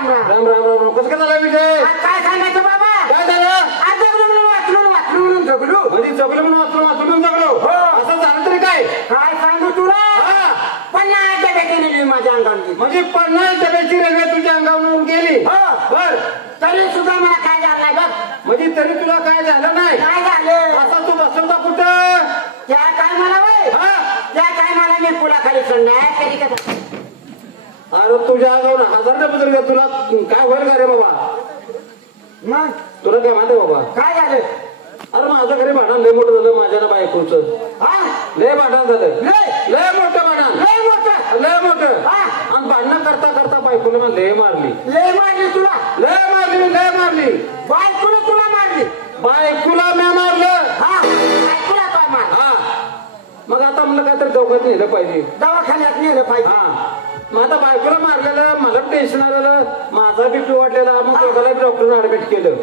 राम राम राम राम राम. कसं काय झाला विजय? काय सांगायचं बाबा? काय झालं? आज जगलो म्हणून वाचलो जगलो. म्हणजे जगलो म्हणून वाचून जगलो. हो. असं झालं तरी काय? काय सांगू तुला? पन्नास डब्याची नेली माझ्या अंगावरती. म्हणजे 50 डब्याची रेल्वे तुझ्या अंगावरून गेली. बर. तरी सुद्धा मला काय झालं नाही बघ. म्हणजे तरी तुला काय झालं नाही? काय झालं? आता तू बसवता कुठं? त्या काय मला वय त्या काय मला मी पुलाखाली चढणार तरी कसं. अरे तुझ्या अंगावर 1000 डबे जर तुला काय होईल का रे बाबा? मग तुला काय माहिती बाबा? काय झालं? अरे माझ्या घरी भांडण लय मोठं झालं माझ्या ना बायकोचं. लय भांडण झालं. लय मोठं भांडण. लय मोठं. आणि भांडणं करता करता बायकोने मला लय मारली. लय मारली तुला? लय मारली. बायकोने तुला मारली? बायकोला मी मारलं. बायकोला काय मार? मग आता म्हणलं काहीतरी दवाखान्यात नेलं पाहिजे. दवाखान्यात नेलं पाहिजे. मग आता बायकोला मारलेलं मला टेन्शन आलेलं. माझा बीपी वाढलेला. मग दोघाला डॉक्टरने ऍडमिट केलं.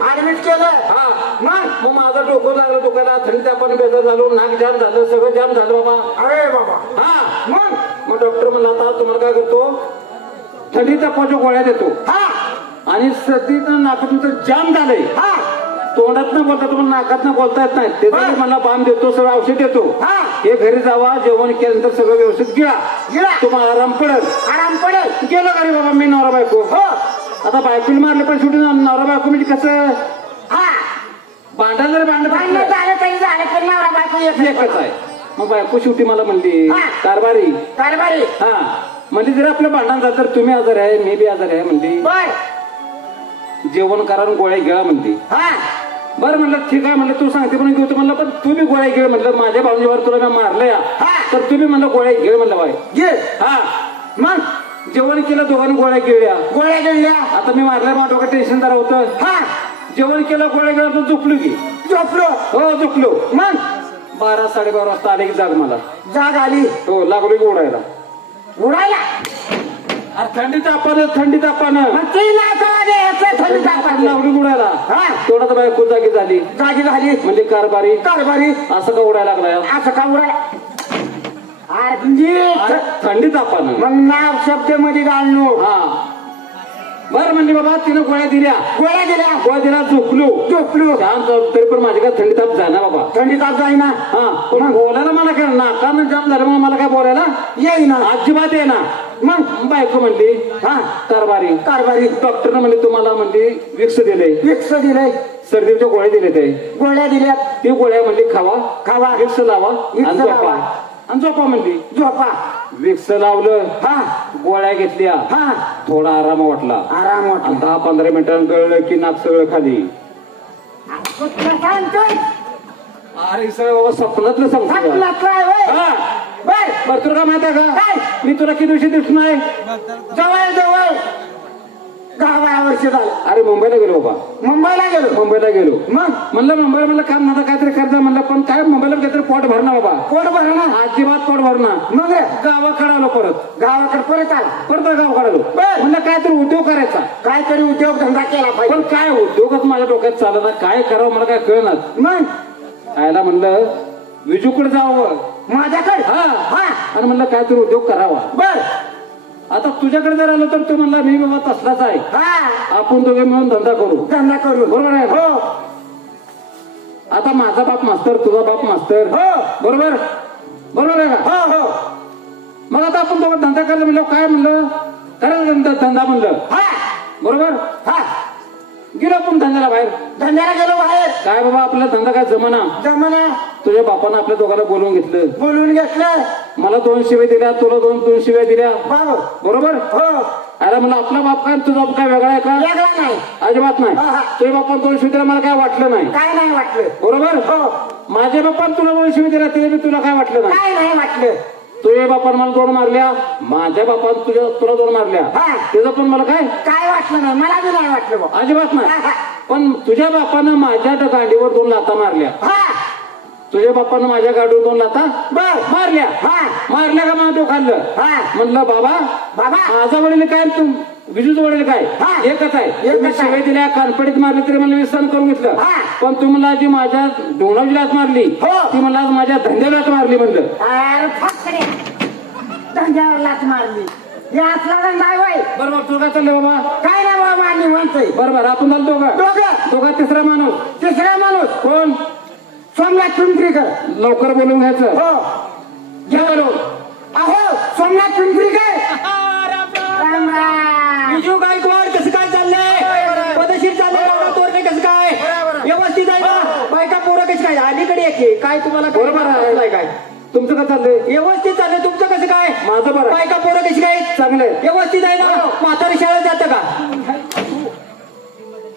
मग माझं डोकं लागलं दुखायला. थंडी तापाने बेजार झालो. नाक जाम झालं. सगळं जाम झालं बाबा. अरे बाबा. मग डॉक्टर म्हणला आता तुम्हाला काय करतो थंडी तापाच्या गोळ्या देतो. आणि सर्दीनं नाकातून तर जाम झालंय. तोंडात न बोलता तुम्हाला नाकात न बोलता येत नाही. त्याच्यावर मला बाम देतो. सगळं औषध देतो. हे घरी जावा. जेवण केल्यानंतर सगळं व्यवस्थित घ्या. तुम्हाला आराम पडेल. गेलो घरी बाबा मी नवरा बायको. आता बायकोला मारले पण शेवटी नवरा बायको म्हणजे कसं भांडण एकच आहे. मग बायको शेवटी मला म्हणली कारभारी म्हणजे जर आपलं भांडण झालं तर तुम्ही आजार आहे मी बी आजार आहे म्हणली. जेवण करा गोळ्या घ्या म्हणते. बरं म्हणलं ठीक आहे म्हणलं तू सांगते पण घेऊ म्हणलं पण तू बी गोळ्या घे म्हणलं. माझ्या भाऊजीवर तुला मी मारलंय तर तुम्ही म्हणलं गोळ्या घे म्हणलं बाय घे. मग जेवण केलं दोघांनी गोळ्या गिळल्या. आता मी मारल्या माझं डोकं टेन्शन जरा होतं. जेवण केलं गोळ्या गेला तर झोपलो. मग 12 साडेबारा वाजता आले की जाग आली. हो लागलो की उडायला. थंडी तापानं लावली उडायला. तेवढा तर बायको जागी झाली म्हणजे कारभारी असं का उडायला लागलाय? थंडी तापानं मग नाव शब्द मध्ये घाललो. बरं म्हणली बाबा तिनं गोळ्या दिल्या. झोपलो तरी पण माझी काय थंडी ताप जाईना बाबा. थंडी ताप जाईना. पण बोलायला मला काय नाकानं जाम झालं मग मला काय बोलायला येईना अजिबात येईना. मग बायको म्हणली कारभारी डॉक्टरनं म्हणली तुम्हाला म्हणली विक्स दिलंय. सर्दीच्या गोळ्या दिल्या. ती गोळ्या म्हणली खावा विक्स लावा आणि झोपा म्हणली. विक्स लावलं. गोळ्या घेतल्या. थोडा आराम वाटला. 10-15 मिनिटांनी कळलं की नाक सगळं खाली. अरे सगळं बाबा स्वप्नातलं सांगतो. बर तुला काय माहिती आहे का मी तुला किती दिवशी दिसत नाही. जवळ गावावर्षी झालं. अरे मुंबईला गेलो बाबा. मुंबईला गेलो. मग म्हणलं मुंबईला म्हणलं काम नव्हतं काहीतरी करता म्हणलं पण काय मुंबईला काहीतरी पोट भरणं बाबा. अजिबात पोट भरणं. मग गावाकडे आलो परत गावाकडे आलो. म्हणलं काहीतरी उद्योग करायचा. काहीतरी उद्योग धंदा केला पाहिजे. पण काय उद्योगच माझ्या डोक्यात चालला काय करावं मला काय कळणार. मग आयला म्हणलं विजूकडे जावं माझ्याकडे. आणि म्हणलं काहीतरी उद्योग करावा. आता तुझ्याकडे जर आलो तर तू म्हणला मी बाबा तसलाच आहे. आपण दोघे मिळून धंदा करू. बरोबर आहे. आता माझा बाप मास्तर तुझा बाप मास्तर. बरोबर आहे का? मग आता आपण दोघं धंदा करायला म्हणलं काय म्हणलं करायला धंदा म्हणलं. बरोबर गेलो आपण धंद्याला गेलो बाहेर. काय बाबा आपला धंदा काय जमाना तुझ्या बापानं आपल्या दोघांना बोलवून घेतलं. मला 2 शिव्या दिल्या तुला 2 शिव्या दिल्या. बरोबर अरे मला आपला बाप काय तुझा बाप काय वेगळा आहे का? नाही अजिबात नाही. तुझ्या बापानं 2 शिव्या दिल्या मला काय वाटलं नाही. काय नाही वाटलं. बरोबर माझ्या बापानं तुला 2 शिव्या दिल्या तरी तुला काय वाटलं नाही. काय नाही वाटलं. तुझ्या बापानं मला 2 मारल्या माझ्या बापानं तुला 2 मारल्या त्याचं पण मला काय वाटलं नाही. मला बी नाही वाटलं अजिबात नाही. पण तुझ्या बापानं माझ्या गाडीवर 2 लाथा मारल्या. तुझ्या बापानं माझ्या गाडीवर 2 लाथा मारल्या का मला डोकालं. म्हणलं बाबा माझा वडील काय तू विजूच वडील काय एकच आहे. तुम्ही शिवाय दिल्या कानपडीत मारली तरी मला विसरण करून घेतलं. पण तू मला जी माझ्या डोंगराची लाच मारली ती मला आज माझ्या धंद्यालाच मारली म्हणलं. धंद्यावर लाच मारली. हे असला नाही वय बरोबर तू काय चाललंय बाबा काय नाही बाबा निवांतय बरोबर आपण झालं दोघं तिसरा माणूस कोण सोमनाथ पिंपरीकर लवकर बोलून घ्यायचं हो घ्या बोलून अहो सोमनाथ पिंपरीकर राम राम बिजू गायकवाड कसं काय चाललंय पदशीर चाललंय तोरणे कसं काय व्यवस्थित आहे ना बायका पोरं कशी काय अलीकडे येते काय तुम्हाला बरोबर आहे काय तुमचं काय चाललंय व्यवस्थित चाललंय तुमचं कसं काय माझं बरं बायका पोरं कशी काय चांगलंय व्यवस्थित आहे ना म्हातारी शाळेत जातं का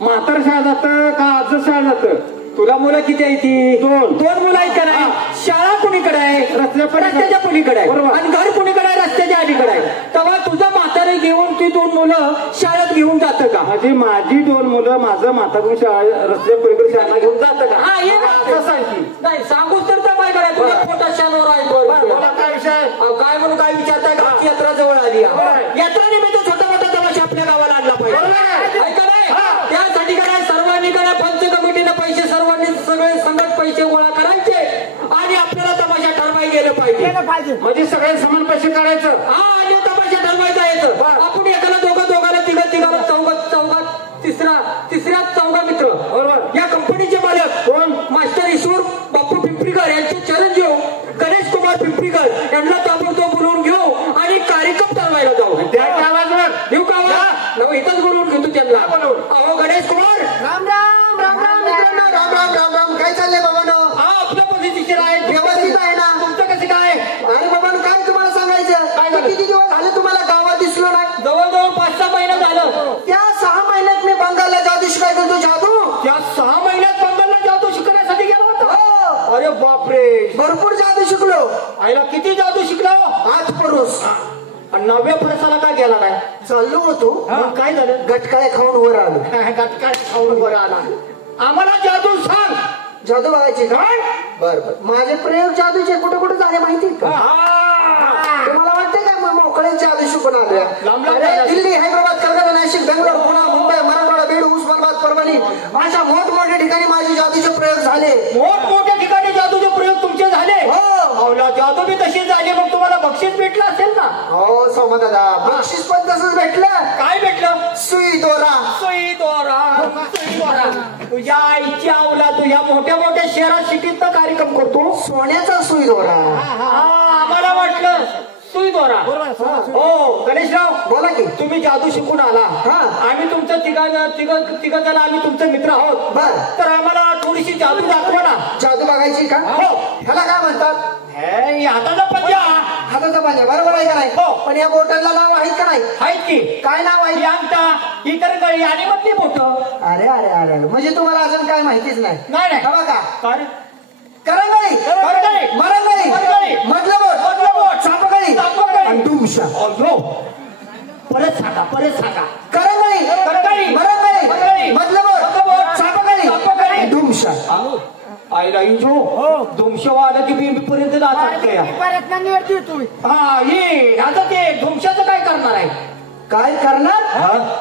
म्हातारी शाळा जातं का आजच शाळा जातं तुला मुलं किती आहे ती दोन मुलं आहेत का नाही शाळा कुणीकडे आहे रस्त्याच्या पलीकडे आहे आणि घर कुणीकडे आहे रस्त्याच्या अलीकडे आहे तेव्हा तुझं म्हातारी घेऊन ती 2 मुलं शाळेत घेऊन जातं का म्हणजे माझी 2 मुलं माझं म्हातारून शाळा रस्त्या पलीकडे शाळा घेऊन जातं का हा हे नाही सांगूच तर त्या बाय करायचं तुला पोटात शाळेवर आहे काय विषय काय म्हणून काय विचारताय का यात्रा जवळ आली यात्रा निमित्त छोटा मोठा तमाशा आपल्या गावाला आणला पाहिजे ऐका नाही त्यासाठी काय सर्वांनी काय पंच कमिटीने पैसे सर्वांनी सगळे संघट पैसे गोळा करायचे आणि आपल्याला तमाशा ठरवायला गेलं पाहिजे म्हणजे सगळे समान पैसे काढायचं हा आणि तमाशा ठरवायचा यायचं आपण एकाला दोघाला तिघाला तिसऱ्या चौघा मित्र बरोबर या कंपनीचे मालक कोण मास्टर ईश्वर बाप्पू पिंपरीकर यांचे चिरंजीव गणेश कुमार पिंपरीकर यांना ताबडतोब बोलवून घेऊ आणि कार्यक्रम ठरवायला जाऊ देऊ का इथंच बोलवून घेतो त्यांना अहो गणेश कुमार राम राम राम राम मित्रांनो राम राम राम राम काय चाललंय बाबांनो हा आपल्या पद्धतीचे आहे व्यवस्थित आहे ना तुमचं कसं काय अरे बाबांनो काय तुम्हाला सांगायचं काय झालं? किती दिवस झाले तुम्हाला गावात दिसलो नाही जवळजवळ 5-6 महिने झालं त्या 6 महिन्यात मी बंगालला जादू शिकाय गेलो जादू त्या 6 महिन्यात बंगालला जादू शिकण्यासाठी गेला होता हो. अरे बापरे भरपूर जादू शिकलो आईला किती जादू शिकलो 8 परोस आणि 9व्या परसाला का गेला नाही चाललो होतो मग काय झालं गटकाळे खाऊन वर आलो गटका खाऊन वर आला आम्हाला जादू सांग जादू बघायची का काय बर माझे प्रयोग जादूचे कुठे कुठे झाले माहिती का तुम्हाला वाटतं का मग मोकळे जादू शिकून आले लांब अरे झाले. दिल्ली हैदराबाद कलकत्ता नाशिक बेंगलोर पुणे मुंबई मराठवाडा बीड उस्मानाबाद परभणी अशा मोठमोठ्या ठिकाणी माझे जादूचे प्रयोग झाले मोठमोठ्या ठिकाणी जादूचे प्रयोग तुमचे झाले हो अवला जादू बी तशी झाली मग तुम्हाला बक्षीस भेटलं असेल ना हो सोमदादा बक्षीस पण तसंच भेटलं काय भेटलं सुई दोरा सुई दोरा तुझ्या आईची आवला तुझ्या मोठ्या मोठ्या शहरात सिटीत कार्यक्रम करतो सोन्याचा सुई दोरा आम्हाला वाटलं सुई दोरा हो गणेशराव बोला की तुम्ही जादू शिकून आला आम्ही तुमचं तिघ जण आम्ही तुमचे मित्र आहोत बर तर आम्हाला थोडीशी जादू दाखवा ना जादू बघायची का हो ह्याला काय म्हणतात हे हाताचा पद्या हाताचा पाहिजे बरोबर आहे का नाही हो. पण या बोटाला नाव आहेत का नाही आहेत की काय नाव आहे ही अंगठा इतर गळी आणि मधली बोट अरे अरे अरे म्हणजे तुम्हाला अजून काय माहितीच नाही नाही हा बघा काय करंगळी करंगळी. मरंगळी मरंगळी. मधलं बोट चापगळी चापगळी. आणि डुमशा परत सांगा करंगळी करंगळी. मरंगळी मरंगळी. मधलं बोट बोट. चापगळी चापगळी. आणि डुमशा आईला इंजो धुमशेवा आलं की मी पर्यंत हा ये आता ते धुमशाचं काय करणार आहे काय करणार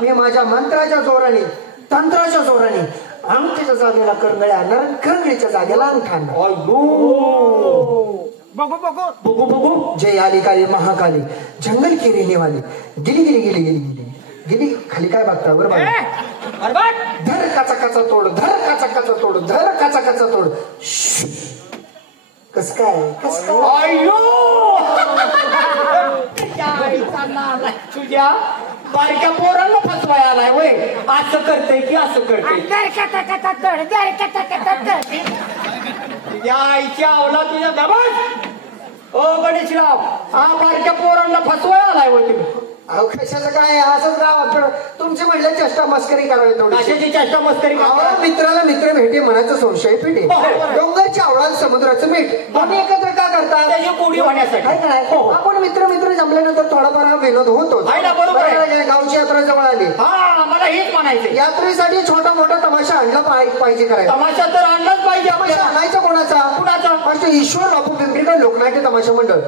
मी माझ्या मंत्राच्या जोराने तंत्राच्या जोराने अंगठीच्या जागेला करंगळ्या आणणार आणि करंगळीच्या जागेला अंगठा आणणार बघू जय आली काली महाकाली जंगल की रहने वाली गिली गिली गिली गिली गिली गिली खाली काय बघता बरोबर धर काचा काचा तोड धर काचा काचा तोड धर काचा काचा तोड कस काय तुझ्या बारक्या पोरांना फसवायला आलाय वय असं करतय की असं करतय तुझ्या आईची आवला तुझ्या गबाज ओ गणेशराव हा बारक्या पोरांना फसवायला आलाय वय तुम्ही अहो कशाचं काय असंच गाव तुमचे म्हणलं चेष्टा मस्करी करावी थोडी कशाची चेष्टा मस्करी मित्राला मित्र भेटे मनाचं संशय पेटे डोंगरच्या आवळा समुद्राचं मीठ दोन्ही एकत्र का करतात त्याची कोडी होण्यासाठी काय काय आपण मित्र जमल्यानंतर थोडाफार हा विनोद होतो गावची यात्रा जवळ आली हा मला हेच म्हणायचं यात्रेसाठी छोटा मोठा तमाशा आणला पाहिजे करायचा तमाशा तर आणलाच पाहिजे तमाशा आणायचा कोणाचा मास्टर ईश्वर बापू पिंपरीकर लोकनाट्य तमाशा मंडळ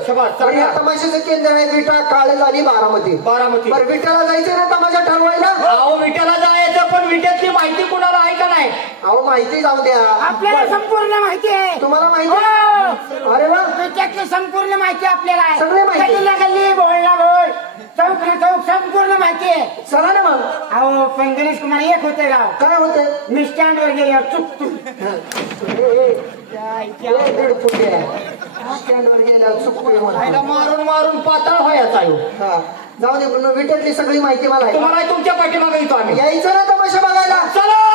या तमाशाचं केंद्र आहे विटा काळेज आणि बारामती बरं विट्याला जायचं ना तमाशा ठरवायला विट्याला जायचं पण विट्यातली माहिती कुणाला आहे का नाही अहो माहिती जाऊ द्या. आपल्याला संपूर्ण माहिती आहे. तुम्हाला माहिती हो. आहे? अरे वा, त्याच्यातली संपूर्ण माहिती आपल्याला आहे. सगळी माहिती. गल्लीला गल्ली, बोलला बोल, चौक ना चौक संपूर्ण माहिती आहे. चला ना मग. अहो पण गणेश कुमार एक होते राव. काय होते? मी स्टँडवर गेल्यावर चुकतो. स्टँडवर गेल्यावर चुकतोय मला. मारून मारून पाताळ व्हायचा आहे. हा, जाऊ दे. पण विट्यातली सगळी माहिती मला आहे. तुम्हाला तुमच्या पाठीमागे येतो आम्ही. यायचं ना तमाशा बघायला. चला